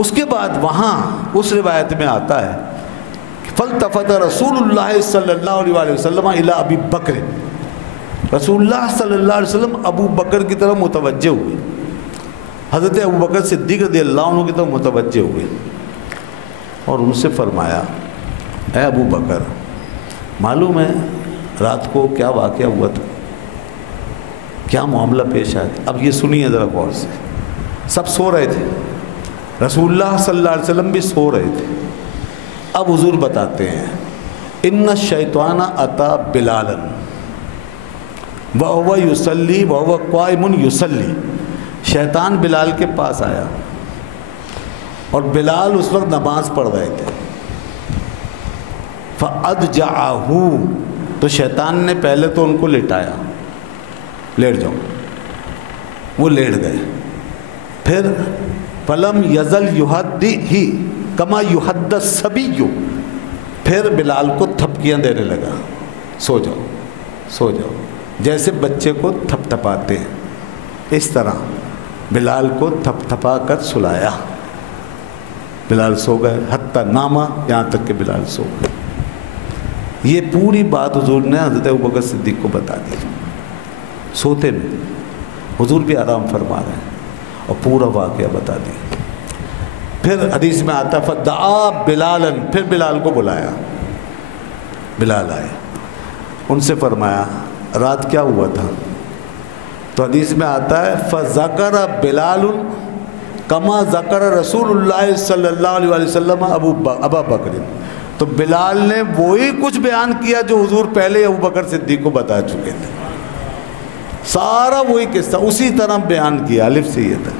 اس کے بعد وہاں اس روایت میں آتا ہے فَالْتَفَتَ رسول اللہ صلی اللہ علیہ وسلم الی ابی بکر، رسول اللہ صلی اللہ علیہ وسلم ابو بکر کی طرف متوجہ ہوئے، حضرت ابو بکر صدیق رضی اللہ عنہ کی طرف متوجہ ہوئے اور ان سے فرمایا اے ابو بکر، معلوم ہے رات کو کیا واقعہ ہوا تھا، کیا معاملہ پیش آیا تھا؟ اب یہ سنیے ذرا غور سے. سب سو رہے تھے، رسول اللہ صلی اللہ علیہ وسلم بھی سو رہے تھے. اب حضور بتاتے ہیں ان الشیطان اتی بلالا وهو یصلی وهو قائم یصلی، شیطان بلال کے پاس آیا اور بلال اس وقت نماز پڑھ رہے تھے. فَأَضْجَعَهُ، تو شیطان نے پہلے تو ان کو لٹایا، لیٹ جاؤ، وہ لیٹ گئے. پھر فَلَمْ يَزَلْ يُحَدِّهِ كَمَا يُحَدَّ الصَّبِيُّ، پھر بلال کو تھپکیاں دینے لگا، سو جاؤ سو جاؤ، جیسے بچے کو تھپ تھپاتے ہیں اس طرح بلال کو تھپ تھپا کر سلایا. بلال سو گئے، حتیٰ ناما، یہاں تک کہ بلال سو گئے. یہ پوری بات حضور نے حضرت ابوبکر صدیق کو بتا دی، سوتے میں حضور بھی آرام فرما رہے ہیں اور پورا واقعہ بتا دیا. پھر حدیث میں آتا فدعا بلالا، پھر بلال کو بلایا، بلال آئے، ان سے فرمایا رات کیا ہوا تھا؟ تو حدیث میں آتا ہے فذکر بلال کما ذکر رسول اللہ صلی اللہ علیہ وسلم ابا بکر، تو بلال نے وہی کچھ بیان کیا جو حضور پہلے ابو بکر صدیق کو بتا چکے تھے، سارا وہی قصہ اسی طرح بیان کیا، الف سے یہ تھا.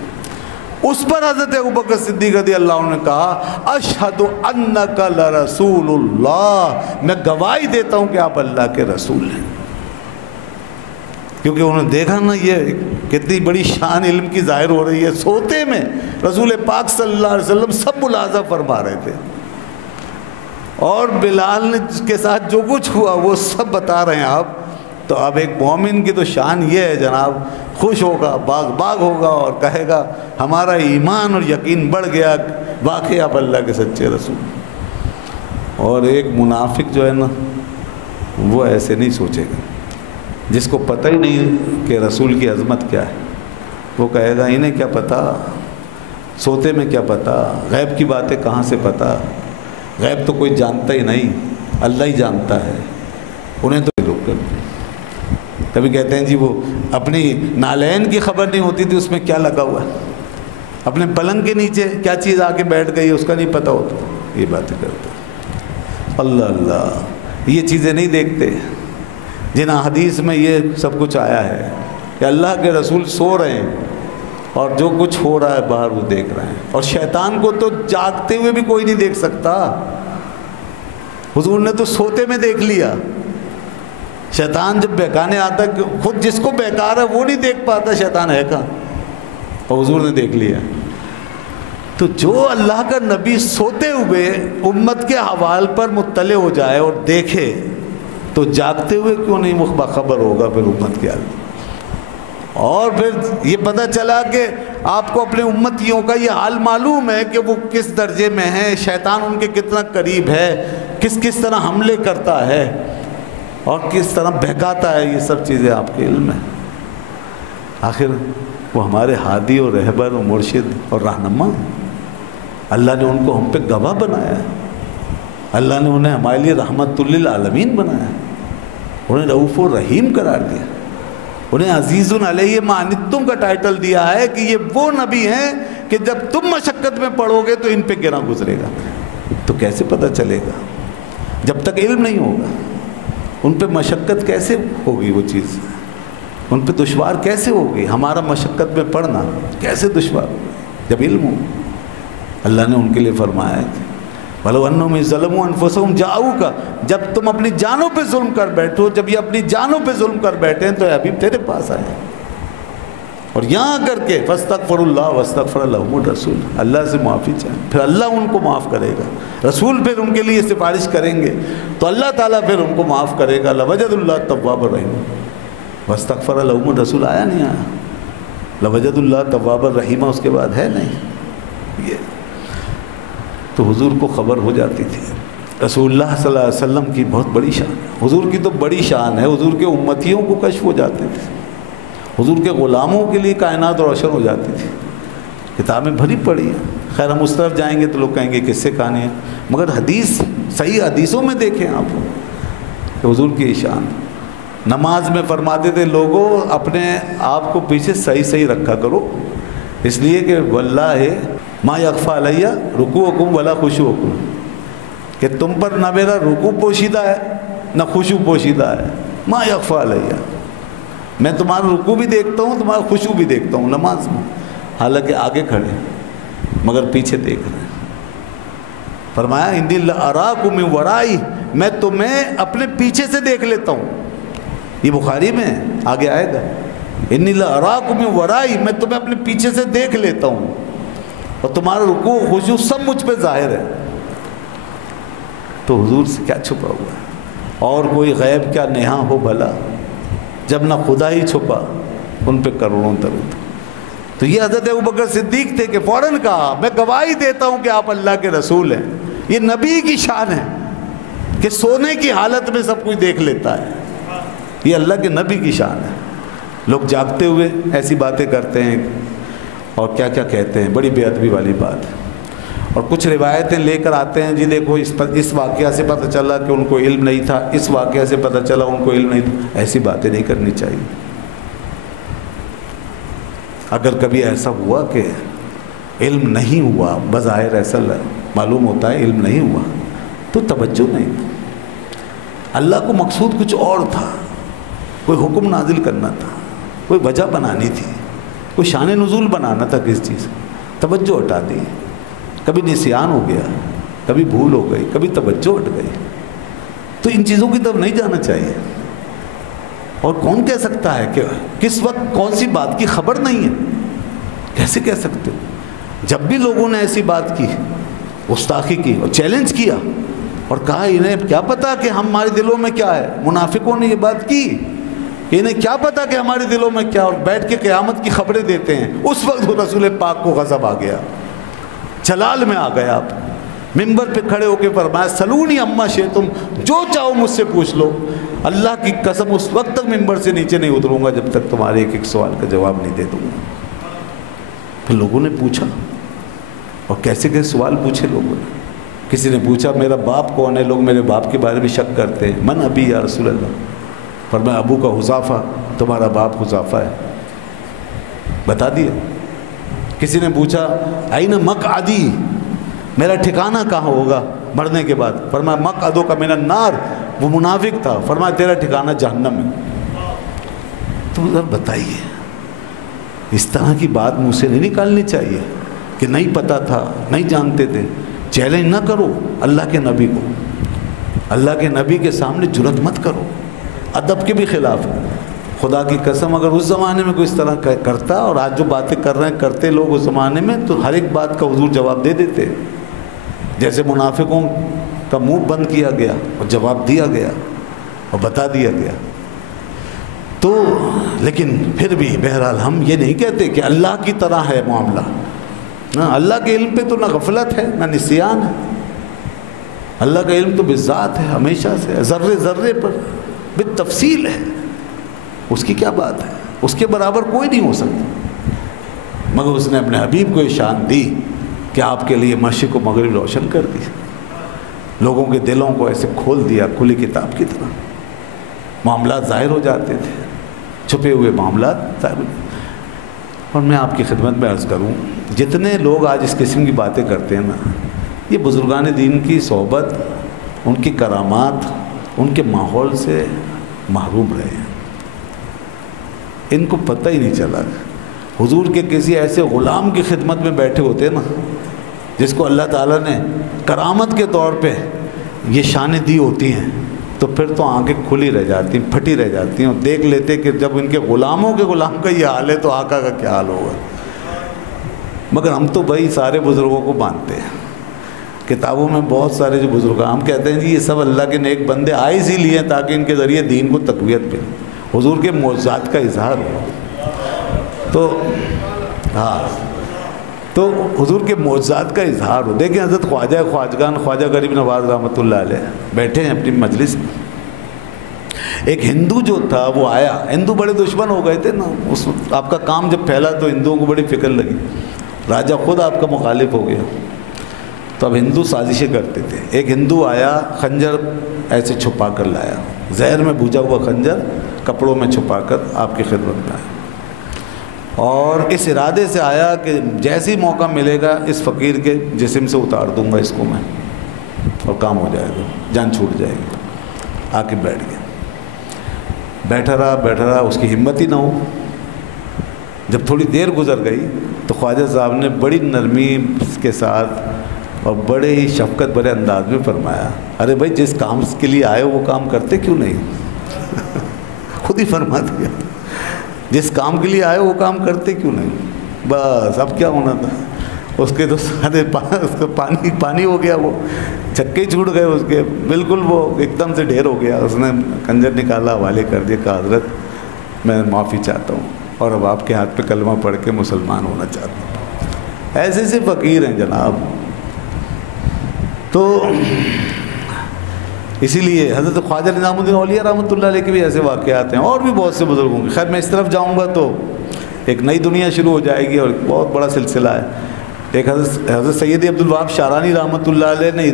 اس پر حضرت ابو بکر صدیق رضی اللہ عنہ نے کہا اشہد انک لرسول اللہ، میں گواہی دیتا ہوں کہ آپ اللہ کے رسول ہیں. کیونکہ انہوں نے دیکھا نا یہ کتنی بڑی شان علم کی ظاہر ہو رہی ہے. سوتے میں رسول پاک صلی اللہ علیہ وسلم سب ملاحظہ فرما رہے تھے اور بلال نے کے ساتھ جو کچھ ہوا وہ سب بتا رہے ہیں آپ. تو اب ایک مومن کی تو شان یہ ہے جناب، خوش ہوگا، باغ باغ ہوگا اور کہے گا ہمارا ایمان اور یقین بڑھ گیا، واقعی آپ اللہ کے سچے رسول. اور ایک منافق جو ہے نا وہ ایسے نہیں سوچے گا، جس کو پتہ ہی نہیں کہ رسول کی عظمت کیا ہے، وہ کہے گا انہیں کیا پتہ، سوتے میں کیا پتہ، غیب کی باتیں کہاں سے پتہ، غیب تو کوئی جانتا ہی نہیں، اللہ ہی جانتا ہے. انہیں تو لوگ کبھی کہتے ہیں جی وہ اپنی نالین کی خبر نہیں ہوتی تھی اس میں کیا لگا ہوا ہے، اپنے پلنگ کے نیچے کیا چیز آ کے بیٹھ گئی اس کا نہیں پتہ ہوتا، یہ باتیں کرتے. اللہ اللہ، یہ چیزیں نہیں دیکھتے جن حدیث میں یہ سب کچھ آیا ہے کہ اللہ کے رسول سو رہے ہیں اور جو کچھ ہو رہا ہے باہر وہ دیکھ رہے ہیں. اور شیطان کو تو جاگتے ہوئے بھی کوئی نہیں دیکھ سکتا، حضور نے تو سوتے میں دیکھ لیا. شیطان جب بہکانے آتا ہے خود جس کو بہکا رہا ہے وہ نہیں دیکھ پاتا شیطان ہے کہاں، اور حضور نے دیکھ لیا. تو جو اللہ کا نبی سوتے ہوئے امت کے حوال پر مطلع ہو جائے اور دیکھے تو جاگتے ہوئے کیوں نہیں باخبر ہوگا پھر امت کے حال. اور پھر یہ پتہ چلا کہ آپ کو اپنے امتیوں کا یہ حال معلوم ہے کہ وہ کس درجے میں ہیں، شیطان ان کے کتنا قریب ہے، کس طرح حملے کرتا ہے اور کس طرح بہکاتا ہے، یہ سب چیزیں آپ کے علم ہیں. آخر وہ ہمارے ہادی اور رہبر اور مرشد اور رہنما، اللہ نے ان کو ہم پہ گواہ بنایا ہے، اللہ نے انہیں ہمارے لیے رحمت للعالمین بنایا ہے، انہیں رؤوف و رحیم قرار دیا، انہیں عزیز علیہ ما عنتم کا ٹائٹل دیا ہے کہ یہ وہ نبی ہیں کہ جب تم مشقت میں پڑو گے تو ان پہ گراں گزرے گا. تو کیسے پتہ چلے گا جب تک علم نہیں ہوگا؟ ان پہ مشقت کیسے ہوگی، وہ چیز ان پہ دشوار کیسے ہوگی؟ ہمارا مشقت میں پڑھنا کیسے دشوار ہوگا جب علم ہو؟ اللہ نے ان کے لیے فرمایا ہے کہ وَلَوْ أَنَّهُمْ ظَلَمُوا أَنفُسَهُمْ جَاءُوكَ، جب تم اپنی جانوں پہ ظلم کر بیٹھو، جب یہ اپنی جانوں پہ ظلم کر بیٹھے ہیں تو اے حبیب تیرے پاس آئے اور یہاں کر کے فَاسْتَغْفِرُوا اللَّهَ وَاسْتَغْفَرَ لَهُمُ الرَّسُولُ، اللہ سے معافی چاہیں، پھر اللہ ان کو معاف کرے گا، رسول پھر ان کے لیے سفارش کریں گے تو اللہ تعالیٰ پھر ان کو معاف کرے گا. لَوَجَدُ اللَّهَ التَّوَّابَ الرَّحِيمَ، وَاسْتَغْفَرَ لَهُمُ الرَّسُولُ آیا نہیں آیا، لَوَجَدُ اللَّهَ التَّوَّابَ الرَّحِيمَ اس کے بعد ہے نہیں. یہ تو حضور کو خبر ہو جاتی تھی۔ رسول اللہ صلی اللہ علیہ وسلم کی بہت بڑی شان ہے، حضور کی تو بڑی شان ہے، حضور کے امتیوں کو کشف ہو جاتے تھے، حضور کے غلاموں کے لیے کائنات روشن ہو جاتی تھی۔ کتابیں بھری پڑی ہیں، خیر ہم اس طرف جائیں گے تو لوگ کہیں گے کس سے کہانی ہے، مگر حدیث صحیح حدیثوں میں دیکھیں آپ کہ حضور کی شان۔ نماز میں فرماتے تھے لوگوں اپنے آپ کو پیچھے صحیح صحیح رکھا کرو، اس لیے کہ واللہ ما یخفی علیہ رکوعکم ولا خشوعکم، کہ تم پر نہ میرا رکوع پوشیدہ ہے نہ خشوع پوشیدہ ہے۔ ما یخفی علیہ، میں تمہارا رکوع بھی دیکھتا ہوں، تمہارا خشوع بھی دیکھتا ہوں نماز میں، حالانکہ آگے کھڑے مگر پیچھے دیکھ رہے ہیں۔ فرمایا انی اراکم من ورائی، میں تمہیں اپنے پیچھے سے دیکھ لیتا ہوں، یہ بخاری میں آگے آئے گا، انی اراکم من ورائی، میں تمہیں اپنے پیچھے سے دیکھ لیتا ہوں اور تمہارا رکوع خشوع سب مجھ پہ ظاہر ہے۔ تو حضور سے کیا چھپا ہوا ہے، اور کوئی غیب کیا نہاں ہو بھلا، جب نہ خدا ہی چھپا ان پہ کروڑوں درود۔ تو یہ حضرت ابوبکر صدیق تھے کہ فوراً کہا میں گواہی دیتا ہوں کہ آپ اللہ کے رسول ہیں۔ یہ نبی کی شان ہے کہ سونے کی حالت میں سب کچھ دیکھ لیتا ہے، یہ اللہ کے نبی کی شان ہے۔ لوگ جاگتے ہوئے ایسی باتیں کرتے ہیں اور کیا کیا کہتے ہیں، بڑی بے ادبی والی بات ہے۔ اور کچھ روایتیں لے کر آتے ہیں، جی دیکھو اس واقعہ سے پتہ چلا کہ ان کو علم نہیں تھا، اس واقعہ سے پتہ چلا ان کو علم نہیں تھا۔ ایسی باتیں نہیں کرنی چاہیے۔ اگر کبھی ایسا ہوا کہ علم نہیں ہوا، بظاہر ایسا معلوم ہوتا ہے علم نہیں ہوا، تو توجہ نہیں، اللہ کو مقصود کچھ اور تھا، کوئی حکم نازل کرنا تھا، کوئی وجہ بنانی تھی، کوئی شان نزول بنانا تھا کس چیز، توجہ ہٹا دی، کبھی نسیان ہو گیا، کبھی بھول ہو گئی، کبھی توجہ ہٹ گئی، تو ان چیزوں کی طرف نہیں جانا چاہیے۔ اور کون کہہ سکتا ہے کہ کس وقت کون سی بات کی خبر نہیں ہے، کیسے کہہ سکتے ہو؟ جب بھی لوگوں نے ایسی بات کی، گستاخی کی اور چیلنج کیا اور کہا انہیں کیا پتا کہ ہمارے دلوں میں کیا ہے، منافقوں نے یہ بات کی، انہیں کیا پتا کہ ہمارے دلوں میں کیا، اور بیٹھ کے قیامت کی خبریں دیتے ہیں، اس وقت رسول پاک کو غضب آ گیا، جلال میں آ گیا، آپ ممبر پہ کھڑے ہو کے فرمایا سلونی اما شئتم، جو چاہو مجھ سے پوچھ لو، اللہ کی قسم اس وقت تک ممبر سے نیچے نہیں اتروں گا جب تک تمہارے ایک ایک سوال کا جواب نہیں دے دوں گا۔ پھر لوگوں نے پوچھا، اور کیسے کیسے سوال پوچھے لوگوں نے۔ کسی نے پوچھا میرا باپ کون ہے، لوگ میرے باپ کے بارے میں شک کرتے ہیں، من ابی یا رسول اللہ، فرمایا ابو کا حذافہ، تمہارا باپ حذافہ ہے، بتا دیا۔ کسی نے پوچھا این مقعدی، میرا ٹھکانہ کہاں ہوگا مرنے کے بعد، فرمایا مقعدو کا من النار، وہ منافق تھا، فرمایا تیرا ٹھکانہ جہنم ہے۔ تو ذرا بتائیے، اس طرح کی بات منہ سے نہیں نکالنی چاہیے کہ نہیں پتا تھا، نہیں جانتے تھے۔ چیلنج نہ کرو اللہ کے نبی کو، اللہ کے نبی کے سامنے جرأت مت کرو، ادب کے بھی خلاف ہے۔ خدا کی قسم اگر اس زمانے میں کوئی اس طرح کرتا، اور آج جو باتیں کر رہے ہیں کرتے لوگ اس زمانے میں، تو ہر ایک بات کا حضور جواب دے دیتے، جیسے منافقوں کا منہ بند کیا گیا اور جواب دیا گیا اور بتا دیا گیا۔ تو لیکن پھر بھی بہرحال ہم یہ نہیں کہتے کہ اللہ کی طرح ہے معاملہ، نہ اللہ کے علم پہ تو نہ غفلت ہے نہ نسیان ہے، اللہ کا علم تو بذات ہے، ہمیشہ سے، ذرے ذرے پر بالتفصیل ہے، اس کی کیا بات ہے، اس کے برابر کوئی نہیں ہو سکتا، مگر اس نے اپنے حبیب کو یہ شان دی کہ آپ کے لیے مشرق و مغرب روشن کر دی، لوگوں کے دلوں کو ایسے کھول دیا کھلی کتاب کی طرح، معاملات ظاہر ہو جاتے تھے، چھپے ہوئے معاملات ظاہر ہو جاتے۔ اور میں آپ کی خدمت میں عرض کروں، جتنے لوگ آج اس قسم کی باتیں کرتے ہیں نا، یہ بزرگان دین کی صحبت، ان کی کرامات، ان کے ماحول سے محروم رہے ہیں، ان کو پتہ ہی نہیں چلا۔ حضور کے کسی ایسے غلام کی خدمت میں بیٹھے ہوتے نا، جس کو اللہ تعالیٰ نے کرامت کے طور پہ یہ شانیں دی ہوتی ہیں، تو پھر تو آنکھیں کھلی رہ جاتی ہیں، پھٹی رہ جاتی ہیں، اور دیکھ لیتے کہ جب ان کے غلاموں کے غلام کا یہ حال ہے تو آقا کا کیا حال ہوگا۔ مگر ہم تو بھائی سارے بزرگوں کو مانتے ہیں، کتابوں میں بہت سارے جو بزرگ ہم کہتے ہیں جی یہ سب اللہ کے نیک بندے آئے اسی لیے تاکہ ان کے ذریعے دین کو تقویت ملے، حضور کے معجزات کا اظہار ہو۔ تو ہاں تو حضور کے معجزات کا اظہار ہو. دیکھیں حضرت خواجگان خواجہ غریب نواز رحمۃ اللہ علیہ بیٹھے ہیں اپنی مجلس میں. ایک ہندو جو تھا وہ آیا. ہندو بڑے دشمن ہو گئے تھے نا اس وقت. آپ کا کام جب پھیلا تو ہندوؤں کو بڑی فکر لگی. راجہ خود آپ کا مخالف ہو گیا. تو اب ہندو سازشیں کرتے تھے. ایک ہندو آیا, خنجر ایسے چھپا کر لایا, زہر میں بھوجا ہوا خنجر کپڑوں میں چھپا کر آپ کی خدمت میں آیا, اور اس ارادے سے آیا کہ جیسی موقع ملے گا اس فقیر کے جسم سے اتار دوں گا اس کو میں, اور کام ہو جائے گا, جان چھوٹ جائے گی. آ کے بیٹھ گیا. بیٹھا رہا, اس کی ہمت ہی نہ ہو. جب تھوڑی دیر گزر گئی تو خواجہ صاحب نے بڑی نرمی کے ساتھ اور بڑے ہی شفقت بھرے انداز میں فرمایا, ارے بھائی جس کام کے لیے آئے وہ کام کرتے کیوں نہیں؟ خود ہی فرما دیا, جس کام کے لیے آئے وہ کام کرتے کیوں نہیں؟ بس اب کیا ہونا تھا. اس کے تو سارے پانی ہو گیا, وہ چکے چھوٹ گئے اس کے, بالکل وہ ایک دم سے ڈھیر ہو گیا. اس نے کنجر نکالا, حوالے کر دیا, کہا حضرت میں معافی چاہتا ہوں اور اب آپ کے ہاتھ پہ کلمہ پڑھ کے مسلمان ہونا چاہتا ہوں. ایسے سے فقیر ہیں جناب. تو اسی لیے حضرت خواجہ نظام الدین اولیاء رحمۃ اللہ علیہ کے بھی ایسے واقعات ہیں, اور بھی بہت سے بزرگوں کے. خیر میں اس طرف جاؤں گا تو ایک نئی دنیا شروع ہو جائے گی اور بہت بڑا سلسلہ ہے. ایک حضرت سید عبد الوہاب شعرانی رحمۃ اللہ علیہ نے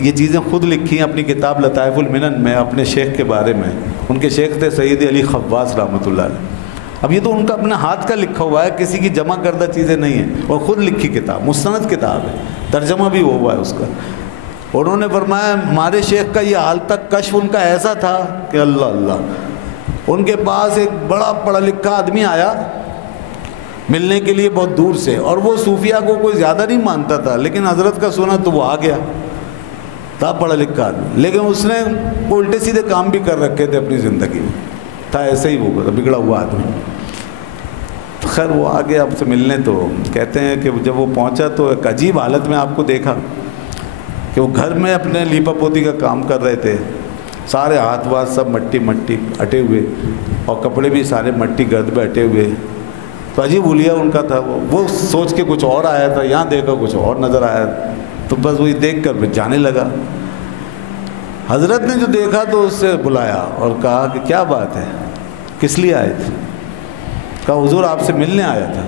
یہ چیزیں خود لکھی ہیں اپنی کتاب لطائف المنن میں اپنے شیخ کے بارے میں. ان کے شیخ تھے سید علی خواص رحمۃ اللہ علیہ. اب یہ تو ان کا اپنے ہاتھ کا لکھا ہوا ہے, کسی کی جمع کردہ چیزیں نہیں ہیں, اور خود لکھی کتاب, مستند کتاب ہے, ترجمہ بھی ہوا ہے اس کا. انہوں نے فرمایا ہمارے شیخ کا یہ حال تک کشف ان کا ایسا تھا کہ اللہ اللہ, ان کے پاس ایک بڑا پڑھا لکھا آدمی آیا ملنے کے لیے بہت دور سے, اور وہ صوفیہ کو کوئی زیادہ نہیں مانتا تھا, لیکن حضرت کا سنا تو وہ آ گیا. تھا پڑھا لکھا آدمی, لیکن اس نے الٹے سیدھے کام بھی کر رکھے تھے اپنی زندگی میں. تھا ایسے ہی وہ بگڑا ہوا آدمی. خیر وہ آ گیا آپ سے ملنے. تو کہتے ہیں کہ جب وہ پہنچا تو ایک عجیب حالت میں آپ کو دیکھا کہ وہ گھر میں اپنے لیپا پوتی کا کام کر رہے تھے. سارے ہاتھ واتھ سب مٹی اٹے ہوئے, اور کپڑے بھی سارے مٹی گرد میں اٹے ہوئے. تو عجیب حلیہ ان کا تھا. وہ سوچ کے کچھ اور آیا تھا, یہاں دیکھا کچھ اور نظر آیا, تو بس وہی دیکھ کر پھر جانے لگا. حضرت نے جو دیکھا تو اس سے بلایا اور کہا کہ کیا بات ہے, کس لیے آئے تھے؟ کہا حضور آپ سے ملنے آیا تھا.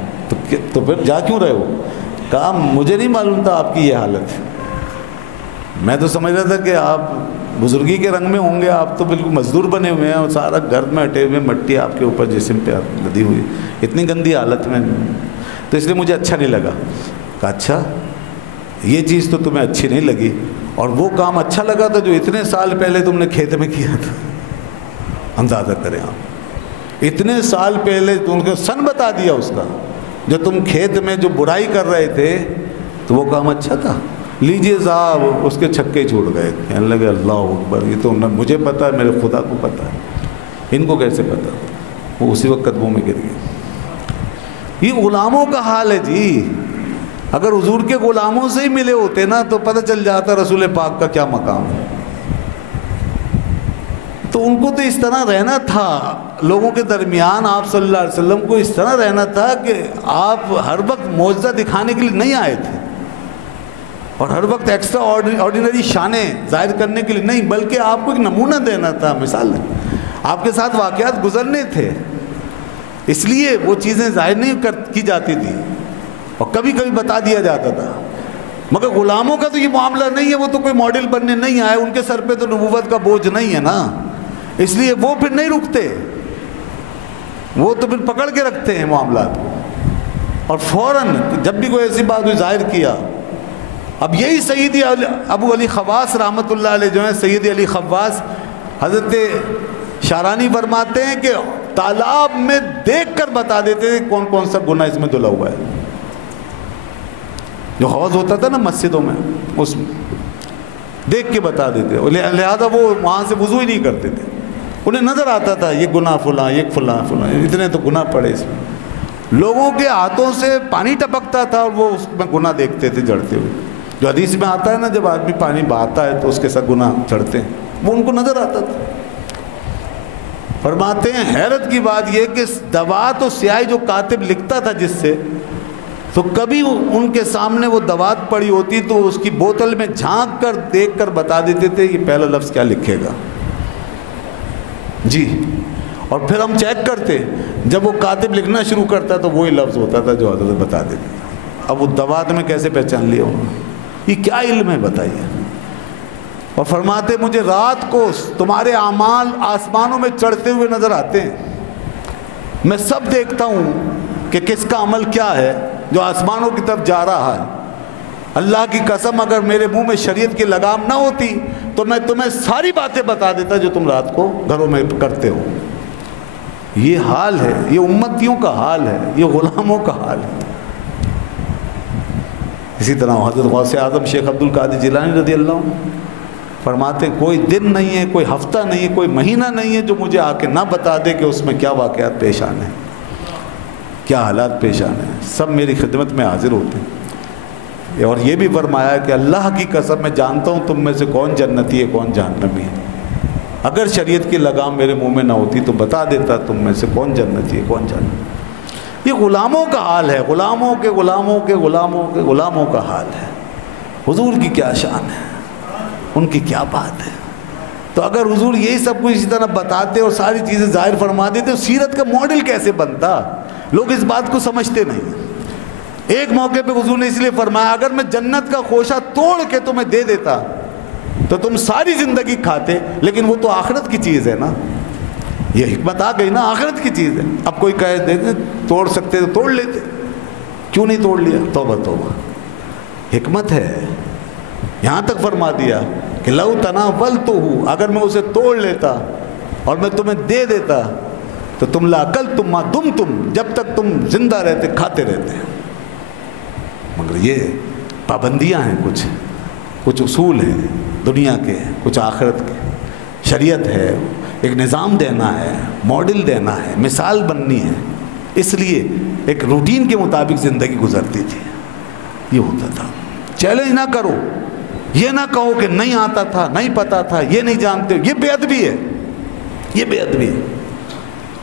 تو پھر جا کیوں رہے ہو؟ کہا مجھے نہیں معلوم تھا آپ کی یہ حالت. میں تو سمجھ رہا تھا کہ آپ بزرگی کے رنگ میں ہوں گے, آپ تو بالکل مزدور بنے ہوئے ہیں, اور سارا گھر میں اٹے ہوئے مٹی آپ کے اوپر جسم پہ لدی ہوئی, اتنی گندی حالت میں, تو اس لیے مجھے اچھا نہیں لگا. کہا اچھا یہ چیز تو تمہیں اچھی نہیں لگی, اور وہ کام اچھا لگا تھا جو اتنے سال پہلے تم نے کھیت میں کیا تھا. اندازہ کریں آپ, اتنے سال پہلے تم کو سن بتا دیا اس کا, جو تم کھیت میں جو برائی کر رہے تھے تو وہ کام اچھا تھا. لیجئے صاحب, اس کے چھکے چھوڑ گئے. کہنے لگے اللہ اکبر, یہ تو مجھے پتہ ہے, میرے خدا کو پتہ ہے, ان کو کیسے پتہ؟ وہ اسی وقت قدموں میں گر گئے. یہ غلاموں کا حال ہے جی. اگر حضور کے غلاموں سے ہی ملے ہوتے نا تو پتہ چل جاتا رسول پاک کا کیا مقام ہے. تو ان کو تو اس طرح رہنا تھا لوگوں کے درمیان, آپ صلی اللہ علیہ وسلم کو اس طرح رہنا تھا کہ آپ ہر وقت معجزہ دکھانے کے لیے نہیں آئے تھے, اور ہر وقت ایکسٹرا آرڈینری شانیں ظاہر کرنے کے لیے نہیں, بلکہ آپ کو ایک نمونہ دینا تھا. مثال آپ کے ساتھ واقعات گزرنے تھے, اس لیے وہ چیزیں ظاہر نہیں کی جاتی تھی, اور کبھی کبھی بتا دیا جاتا تھا. مگر غلاموں کا تو یہ معاملہ نہیں ہے, وہ تو کوئی ماڈل بننے نہیں آئے, ان کے سر پہ تو نبوت کا بوجھ نہیں ہے نا, اس لیے وہ پھر نہیں رکتے, وہ تو پھر پکڑ کے رکھتے ہیں معاملات کو, اور فوراً جب بھی کوئی ایسی بات ہوئی ظاہر کیا. اب یہی سیدی ابو علی خواص رحمۃ اللہ علیہ جو ہیں, سیدی علی خواص, حضرت شعرانی فرماتے ہیں کہ تالاب میں دیکھ کر بتا دیتے تھے کون کون سا گناہ اس میں دھلا ہوا ہے. جو حوض ہوتا تھا نا مسجدوں میں, اس میں دیکھ کے بتا دیتے, لہذا وہ وہاں سے وضو ہی نہیں کرتے تھے. انہیں نظر آتا تھا یہ گناہ فلاں, یہ فلاں فلاں, اتنے تو گناہ پڑے اس میں. لوگوں کے ہاتھوں سے پانی ٹپکتا تھا اور وہ اس میں گناہ دیکھتے تھے جڑتے ہوئے. جو حدیث میں آتا ہے نا, جب آدمی پانی بہاتا ہے تو اس کے ساتھ گناہ چڑھتے ہیں, وہ ان کو نظر آتا تھا. فرماتے ہیں حیرت کی بات یہ کہ دوات و سیاہی جو کاتب لکھتا تھا جس سے, تو کبھی ان کے سامنے وہ دوات پڑی ہوتی تو اس کی بوتل میں جھانک کر دیکھ کر بتا دیتے تھے یہ پہلا لفظ کیا لکھے گا جی، اور پھر ہم چیک کرتے، جب وہ کاتب لکھنا شروع کرتا تو وہی لفظ ہوتا تھا جو حضرت بتا دیتے۔ اب وہ دوات میں کیسے پہچان لیا ہوگا؟ یہ کیا علم ہے بتائیے؟ اور فرماتے مجھے رات کو تمہارے اعمال آسمانوں میں چڑھتے ہوئے نظر آتے ہیں، میں سب دیکھتا ہوں کہ کس کا عمل کیا ہے جو آسمانوں کی طرف جا رہا ہے۔ اللہ کی قسم اگر میرے منہ میں شریعت کی لگام نہ ہوتی تو میں تمہیں ساری باتیں بتا دیتا جو تم رات کو گھروں میں کرتے ہو۔ یہ حال ہے، یہ امتیوں کا حال ہے، یہ غلاموں کا حال ہے۔ اسی طرح حضرت غوث اعظم شیخ عبد القادر جیلانی رضی اللہ عنہ فرماتے ہیں کوئی دن نہیں ہے، کوئی ہفتہ نہیں ہے، کوئی مہینہ نہیں ہے جو مجھے آ کے نہ بتا دے کہ اس میں کیا واقعات پیش آنے ہیں، کیا حالات پیش آنے ہیں، سب میری خدمت میں حاضر ہوتے ہیں۔ اور یہ بھی فرمایا کہ اللہ کی قسم میں جانتا ہوں تم میں سے کون جنتی ہے کون جہنمی ہے، اگر شریعت کی لگام میرے منہ میں نہ ہوتی تو بتا دیتا تم میں سے کون جنتی ہے کون جہنمی۔ یہ غلاموں کا حال ہے، غلاموں کے غلاموں کے غلاموں کے غلاموں کا حال ہے۔ حضور کی کیا شان ہے، ان کی کیا بات ہے۔ تو اگر حضور یہی سب کچھ اسی طرح بتاتے اور ساری چیزیں ظاہر فرما دیتے تو سیرت کا ماڈل کیسے بنتا؟ لوگ اس بات کو سمجھتے نہیں۔ ایک موقع پہ حضور نے اس لیے فرمایا اگر میں جنت کا خوشہ توڑ کے تمہیں دے دیتا تو تم ساری زندگی کھاتے، لیکن وہ تو آخرت کی چیز ہے نا، یہ حکمت آ گئی نا، آخرت کی چیز ہے۔ اب کوئی کہے دیکھیں توڑ سکتے تو توڑ لیتے، کیوں نہیں توڑ لیا؟ توبہ توبہ، حکمت ہے۔ یہاں تک فرما دیا کہ لو تناولتہ، اگر میں اسے توڑ لیتا اور میں تمہیں دے دیتا تو تم لاکلتم ما دمتم، جب تک تم زندہ رہتے کھاتے رہتے۔ مگر یہ پابندیاں ہیں، کچھ اصول ہیں دنیا کے، کچھ آخرت کے، شریعت ہے، ایک نظام دینا ہے، ماڈل دینا ہے، مثال بننی ہے، اس لیے ایک روٹین کے مطابق زندگی گزرتی تھی۔ یہ ہوتا تھا۔ چیلنج نہ کرو، یہ نہ کہو کہ نہیں آتا تھا، نہیں پتا تھا، یہ نہیں جانتے، یہ بے ادبی ہے، یہ بے ادبی ہے۔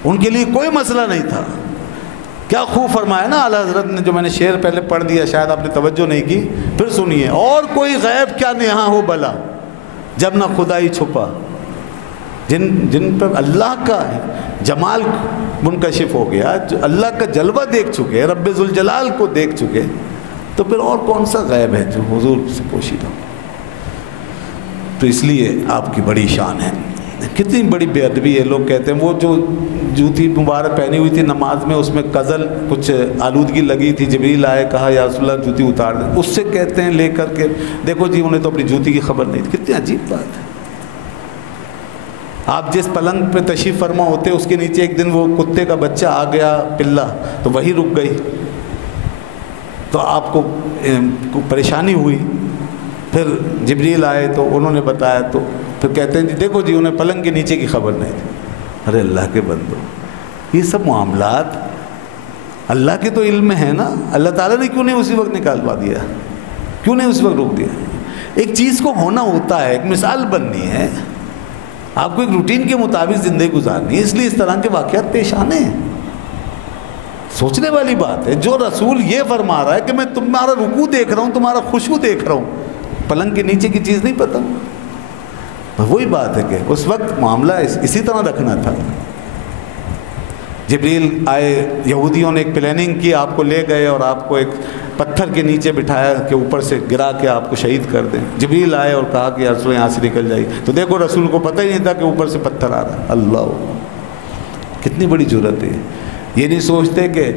ان کے لیے کوئی مسئلہ نہیں تھا۔ کیا خوب فرمایا نا اعلیٰ حضرت نے، جو میں نے شعر پہلے پڑھ دیا شاید آپ نے توجہ نہیں کی، پھر سنیے، اور کوئی غیب کیا نہاں ہو بلا جب نہ خدائی چھپا۔ جن پر اللہ کا جمال منکشف ہو گیا، جو اللہ کا جلوہ دیکھ چکے، رب ذوالجلال کو دیکھ چکے، تو پھر اور کون سا غیب ہے جو حضور سے پوشیدہ ہو؟ تو اس لیے آپ کی بڑی شان ہے۔ کتنی بڑی بے ادبی ہے، لوگ کہتے ہیں وہ جو جوتی مبارک پہنی ہوئی تھی نماز میں، اس میں قزل کچھ آلودگی لگی تھی، جبریل آئے کہا یا رسول اللہ جوتی اتار دیں، اس سے کہتے ہیں لے کر کے دیکھو جی انہیں تو اپنی جوتی کی خبر نہیں تھی۔ کتنی عجیب بات ہے۔ آپ جس پلنگ پہ تشریف فرما ہوتے اس کے نیچے ایک دن وہ کتے کا بچہ آ گیا پلا، تو وہی رک گئی، تو آپ کو پریشانی ہوئی، پھر جبریل آئے تو انہوں نے بتایا، تو پھر کہتے ہیں جی دیکھو جی انہیں پلنگ کے نیچے کی خبر نہیں تھی۔ ارے اللہ کے بندو، یہ سب معاملات اللہ کے تو علم میں ہے نا، اللہ تعالیٰ نے کیوں نہیں اسی وقت نکالوا دیا، کیوں نہیں اس وقت روک دیا؟ ایک چیز کو ہونا ہوتا ہے، ایک مثال بننی ہے، آپ کو ایک روٹین کے مطابق زندگی گزارنی ہے، اس لیے اس طرح کے واقعات پیش آنے ہیں۔ سوچنے والی بات ہے، جو رسول یہ فرما رہا ہے کہ میں تمہارا رکوع دیکھ رہا ہوں، تمہارا خشوع دیکھ رہا ہوں، پلنگ کے نیچے کی چیز نہیں پتہ۔ وہی بات ہے کہ اس وقت معاملہ اسی طرح رکھنا تھا۔ جبریل آئے، یہودیوں نے ایک پلاننگ کی، آپ کو لے گئے اور آپ کو ایک پتھر کے نیچے بٹھایا کہ اوپر سے گرا کے آپ کو شہید کر دیں۔ جبریل آئے اور کہا کہ رسول یہاں سے نکل جائیے، تو دیکھو رسول کو پتہ ہی نہیں تھا کہ اوپر سے پتھر آ رہا ہے۔ اللہ، کتنی بڑی جرأت ہے۔ یہ نہیں سوچتے کہ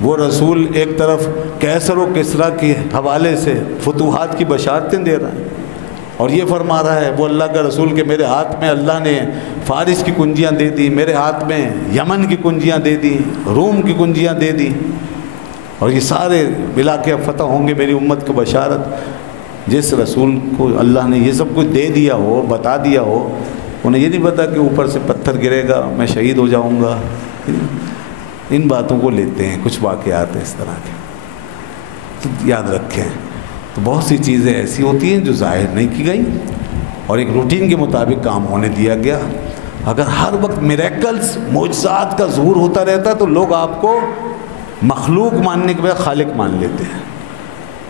وہ رسول ایک طرف کیسر و کسریٰ کے حوالے سے فتوحات کی بشارتیں دے رہا ہے، اور یہ فرما رہا ہے وہ اللہ کا رسول کہ میرے ہاتھ میں اللہ نے فارس کی کنجیاں دے دی، میرے ہاتھ میں یمن کی کنجیاں دے دی، روم کی کنجیاں دے دی، اور یہ سارے علاقے اب فتح ہوں گے میری امت کو بشارت۔ جس رسول کو اللہ نے یہ سب کچھ دے دیا ہو، بتا دیا ہو، انہیں یہ نہیں پتا کہ اوپر سے پتھر گرے گا، میں شہید ہو جاؤں گا۔ ان باتوں کو لیتے ہیں، کچھ واقعات ہیں اس طرح کے، تو یاد رکھیں۔ تو بہت سی چیزیں ایسی ہوتی ہیں جو ظاہر نہیں کی گئیں اور ایک روٹین کے مطابق کام ہونے دیا گیا۔ اگر ہر وقت میریکلز، معجزات کا ظہور ہوتا رہتا تو لوگ آپ کو مخلوق ماننے کے بجائے خالق مان لیتے ہیں،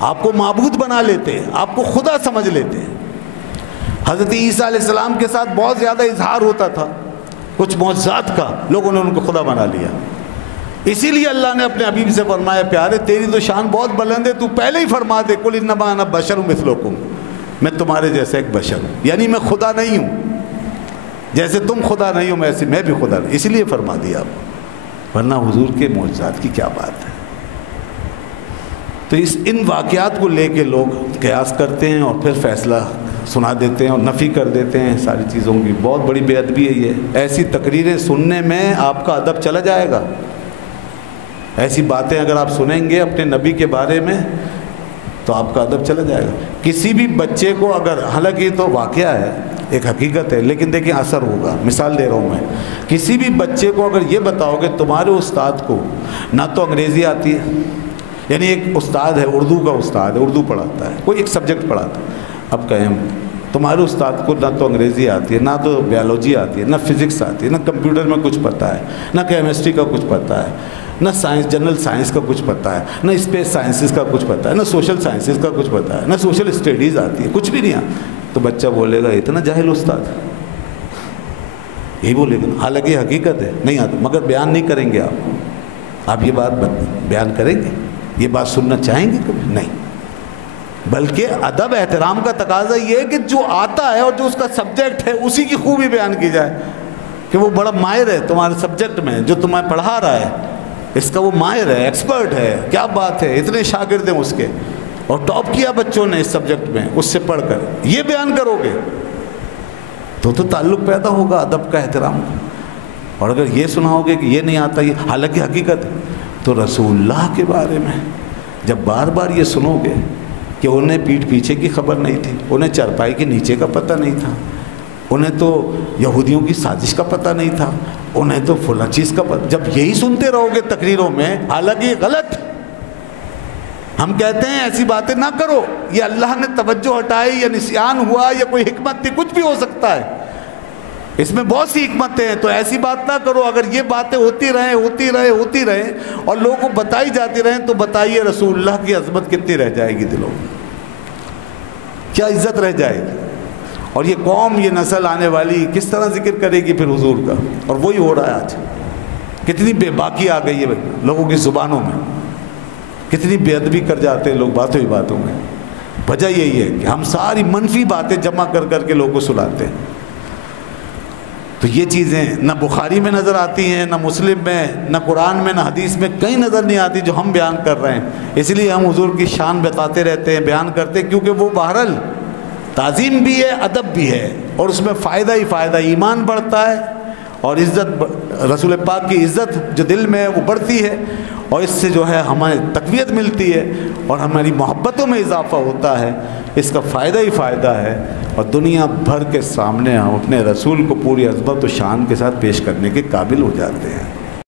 آپ کو معبود بنا لیتے ہیں، آپ کو خدا سمجھ لیتے ہیں۔ حضرت عیسیٰ علیہ السلام کے ساتھ بہت زیادہ اظہار ہوتا تھا کچھ معجزات کا، لوگوں نے ان کو خدا بنا لیا۔ اسی لیے اللہ نے اپنے حبیب سے فرمایا پیارے تیری تو شان بہت بلند ہے، تو پہلے ہی فرما دے قل انما انا بشر مثلکم، میں تمہارے جیسا ایک بشر ہوں، یعنی میں خدا نہیں ہوں، جیسے تم خدا نہیں ہو ویسے میں بھی خدا نہیں، اسی لیے فرما دیا آپ، ورنہ حضور کے معجزات کی کیا بات ہے۔ تو ان واقعات کو لے کے لوگ قیاس کرتے ہیں اور پھر فیصلہ سنا دیتے ہیں اور نفی کر دیتے ہیں ساری چیزوں کی۔ بہت بڑی بے ادبی ہے یہ، ایسی تقریریں سننے میں آپ کا ادب چلا جائے گا۔ ایسی باتیں اگر آپ سنیں گے اپنے نبی کے بارے میں تو آپ کا ادب چلا جائے گا۔ کسی بھی بچے کو اگر، حالانکہ یہ تو واقعہ ہے، ایک حقیقت ہے، لیکن دیکھیں اثر ہوگا۔ مثال دے رہا ہوں میں، کسی بھی بچے کو اگر یہ بتاؤ کہ تمہارے استاد کو نہ تو انگریزی آتی ہے، یعنی ایک استاد ہے اردو کا استاد ہے، اردو پڑھاتا ہے، کوئی ایک سبجیکٹ پڑھاتا ہے، اب کہیں تمہارے استاد کو نہ تو انگریزی آتی ہے، نہ تو بیالوجی آتی ہے، نہ فزکس آتی ہے، نہ کمپیوٹر میں کچھ پتہ ہے، نہ کیمسٹری کا کچھ پتہ ہے، نہ سائنس جنرل سائنس کا کچھ پتہ ہے، نہ اسپیس سائنسز کا کچھ پتہ ہے، نہ سوشل سائنسز کا کچھ پتہ ہے، نہ سوشل اسٹڈیز آتی ہے، کچھ بھی نہیں آتا، تو بچہ بولے گا اتنا جاہل استاد، یہی بولے گا۔ حالانکہ یہ حقیقت ہے، نہیں آتا، مگر بیان نہیں کریں گے آپ یہ بات بیان کریں گے؟ یہ بات سننا چاہیں گے کبھی؟ نہیں۔ بلکہ ادب احترام کا تقاضا یہ ہے کہ جو آتا ہے اور جو اس کا سبجیکٹ ہے اسی کی خوبی بیان کی جائے، کہ وہ بڑا ماہر ہے تمہارے سبجیکٹ میں، جو تمہیں پڑھا رہا ہے اس کا وہ ماہر ہے، ایکسپرٹ ہے، کیا بات ہے، اتنے شاگرد ہیں اس کے اور ٹاپ کیا بچوں نے اس سبجیکٹ میں، اس سے پڑھ کر یہ بیان کرو گے تو تعلق پیدا ہوگا ادب کا، احترام کا۔ اور اگر یہ سناؤ گے کہ یہ نہیں آتا، یہ حالانکہ حقیقت ہے، تو رسول اللہ کے بارے میں جب بار بار یہ سنو گے کہ انہیں پیٹھ پیچھے کی خبر نہیں تھی، انہیں چارپائی کے نیچے کا پتہ نہیں تھا، انہیں تو یہودیوں کی سازش کا پتہ نہیں تھا، انہیں تو فلاں چیز کا پتہ، جب یہی سنتے رہو گے تقریروں میں، حالانکہ غلط، ہم کہتے ہیں ایسی باتیں نہ کرو، یہ اللہ نے توجہ ہٹائی یا نسیان ہوا یا کوئی حکمت تھی، کچھ بھی ہو سکتا ہے، اس میں بہت سی حکمتیں ہیں، تو ایسی بات نہ کرو۔ اگر یہ باتیں ہوتی رہیں اور لوگوں کو بتائی جاتی رہیں تو بتائیے رسول اللہ کی عظمت کتنی رہ جائے گی دلوں میں، کیا عزت رہ جائے گی، اور یہ قوم، یہ نسل آنے والی کس طرح ذکر کرے گی پھر حضور کا۔ اور وہی ہو رہا ہے آج، کتنی بے باکی آ گئی ہے لوگوں کی زبانوں میں، کتنی بے ادبی کر جاتے ہیں لوگ باتوں ہی باتوں میں۔ وجہ یہی ہے کہ ہم ساری منفی باتیں جمع کر کر کے لوگوں کو سلاتے ہیں۔ تو یہ چیزیں نہ بخاری میں نظر آتی ہیں، نہ مسلم میں، نہ قرآن میں، نہ حدیث میں، کہیں نظر نہیں آتی جو ہم بیان کر رہے ہیں۔ اس لیے ہم حضور کی شان بتاتے رہتے ہیں، بیان کرتے ہیں، کیونکہ وہ بہرحال تعظیم بھی ہے، ادب بھی ہے، اور اس میں فائدہ ہی فائدہ، ایمان بڑھتا ہے اور عزت، رسول پاک کی عزت جو دل میں ہے وہ بڑھتی ہے، اور اس سے جو ہے ہمیں تقویت ملتی ہے اور ہماری محبتوں میں اضافہ ہوتا ہے، اس کا فائدہ ہی فائدہ ہے، اور دنیا بھر کے سامنے ہم اپنے رسول کو پوری عظمت و شان کے ساتھ پیش کرنے کے قابل ہو جاتے ہیں۔